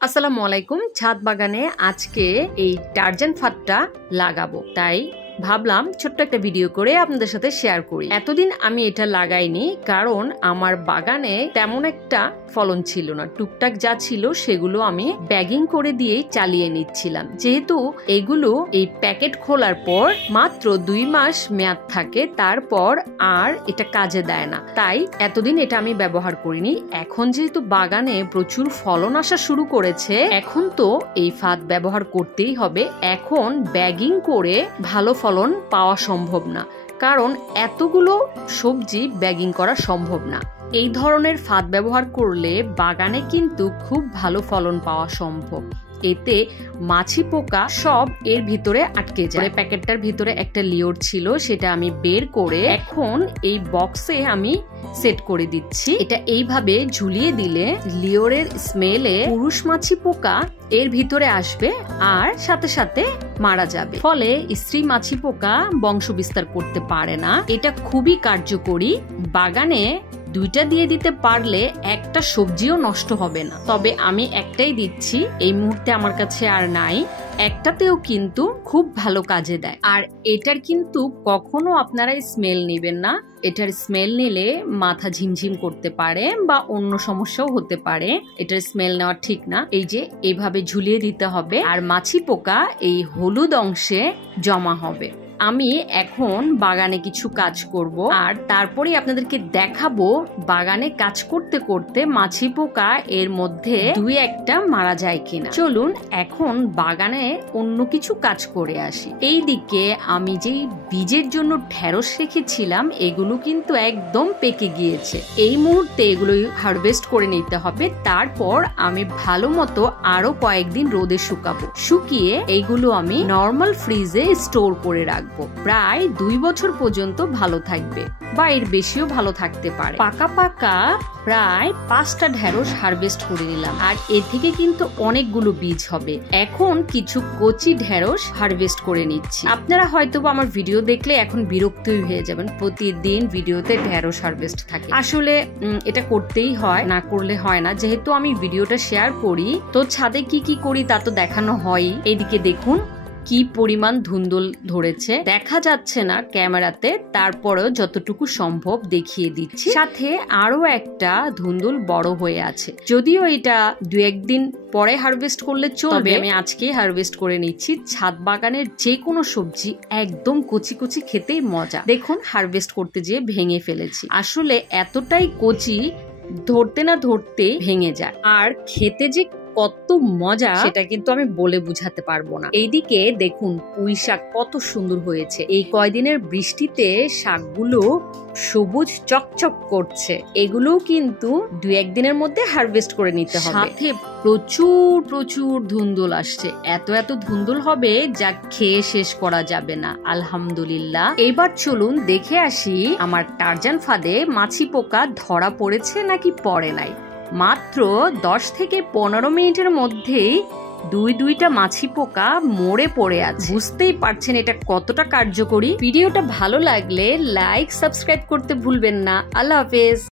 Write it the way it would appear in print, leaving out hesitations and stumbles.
আসসালামু আলাইকুম। ছাদ বাগানে আজকে এই টারজান ফাঁদটা লাগাবো, তাই ভাবলাম ছোট্ট একটা ভিডিও করে আপনাদের সাথে শেয়ার করি। এতদিন আমি এটা লাগাইনি কারণ আমার বাগানে তেমন একটা ফলন ছিল না, টুকটাক যা ছিল সেগুলো আমি ব্যাগিং করে দিয়েই চালিয়ে নিচ্ছিলাম। যেহেতু এগুলো এই প্যাকেট খোলার পর মাত্র 2 মাস মেয়াদ থাকে, তারপর আর এটা কাজে দেয় না, তাই এতদিন এটা আমি ব্যবহার করিনি। এখন যেহেতু বাগানে প্রচুর ফলন আসা শুরু করেছে, এখন তো এই ফাঁদ ব্যবহার করতেই হবে। এখন ব্যাগিং করে ভালো ফলন পাওয়া সম্ভব না, কারণ এতগুলো সবজি ব্যাগিং করা সম্ভব না। এই ধরনের ফাঁদ ব্যবহার করলে বাগানে কিন্তু খুব ভালো ফলন পাওয়া সম্ভব। এতে মাছি পোকা সব এর ভিতরে আটকে যায়। প্যাকেটটার ভিতরে একটা লিওর ছিল, সেটা আমি বের করে এখন এই বক্সে আমি সেট করে দিচ্ছি। এটা এইভাবে ঝুলিয়ে দিলে লিওরের স্মেলে পুরুষ মাছি পোকা এর ভিতরে আসবে আর সাথে সাথে মারা যাবে, ফলে স্ত্রী মাছি পোকা বংশ বিস্তার করতে পারে না। এটা খুবই কার্যকরী। বাগানে 2টা দিয়ে দিতে পারলে একটা সবজিও নষ্ট হবে না। তবে আমি একটাই দিচ্ছি, এই মুহূর্তে আমার কাছে আর নাই। একটাতেও কিন্তু খুব ভালো কাজে দেয়। আর এটার কিন্তু কখনো আপনারা স্মেল নেবেন না। এটার স্মেল নিলে মাথা ঝিমঝিম করতে পারে বা অন্য সমস্যাও হতে পারে। এটার স্মেল নেওয়া ঠিক না। এই যে এইভাবে ঝুলিয়ে দিতে হবে, আর মাছি পোকা এই হলুদ অংশে জমা হবে। আমি এখন বাগানে কিছু কাজ করব, আর তারপরে আপনাদেরকে দেখাবো বাগানে কাজ করতে করতে মাছি পোকা এর মধ্যে 2-1টা মারা যায় কিনা। চলুন এখন বাগানে অন্য কিছু কাজ করে আসি। এইদিকে আমি যেই বীজের জন্য ঢেঁড়স রেখেছিলাম, এগুলো কিন্তু একদম পেকে গিয়েছে। এই মুহূর্তে এগুলো হারভেস্ট করে নিতে হবে। তারপর আমি ভালো মতো আরো কয়েকদিন রোদে শুকাবো। শুকিয়ে এইগুলো আমি নর্মাল ফ্রিজে স্টোর করে রাখবো। প্রায় 2 বছর পর্যন্ত ভালো থাকবে, বা এর বেশিও ভালো থাকতে পারে। পাকা পাকা প্রায় 5টা ঢেঁড়স হারভেস্ট করে নিলাম, আর এর থেকে কিন্তু অনেকগুলো বীজ হবে। এখন কিছু কচি ঢেঁড়স হারভেস্ট করে নিচ্ছি। আপনারা হয়তো আমার ভিডিও দেখলে এখন বিরক্তই হয়ে যাবেন, প্রতিদিন ভিডিওতে ঢেঁড়স হারভেস্ট থাকে। আসলে এটা করতেই হয়, না করলে হয় না। যেহেতু আমি ভিডিওটা শেয়ার করি, তো ছাদে কি কি করি তা তো দেখানো হয়ই। এদিকে দেখুন কি পরিমাণ ধুন্দুল ধরেছে, দেখা যাচ্ছে না ক্যামেরাতে, তারপরেও যতটুকু সম্ভব দেখিয়ে দিচ্ছি। সাথে আরো একটা ধুন্দুল বড় হয়ে আছে, যদিও এটা 2-1 দিন পরে হারভেস্ট করলে চলবে, আমি আজকেই হারভেস্ট করে নিচ্ছি। ছাদ বাগানের যে কোনো সবজি একদম কচি কচি খেতেই মজা। দেখুন হারভেস্ট করতে যেয়ে ভেঙে ফেলেছি। আসলে এতটাই কচি, ধরতে না ধরতে ভেঙে যায়, আর খেতে যে কত মজা সেটা কিন্তু আমি বলে বুঝাতে পারবো না। এইদিকে দেখুন পুঁই শাক কত সুন্দর হয়েছে। এই কয়দিনের বৃষ্টিতে শাকগুলো সবুজ চকচক করছে। এগুলো কিন্তু 2-1 দিনের মধ্যে হারভেস্ট করে নিতে হবে। সাথে প্রচুর প্রচুর ধুন্দুল আসছে। এত ধুন্দুল হবে যা খেয়ে শেষ করা যাবে না। আলহামদুলিল্লাহ। এবার চলুন দেখে আসি আমার টারজান ফাঁদে মাছি পোকা ধরা পড়েছে নাকি পড়ে নাই। মাত্র 10 থেকে 15 মিনিটের মধ্যেই 2টা মাছি পোকা মরে পড়ে আছে। বুঝতেই পারছেন এটা কতটা কার্যকরী। ভিডিওটা ভালো লাগলে লাইক, সাবস্ক্রাইব করতে ভুলবেন না। আল্লাহ হাফেজ।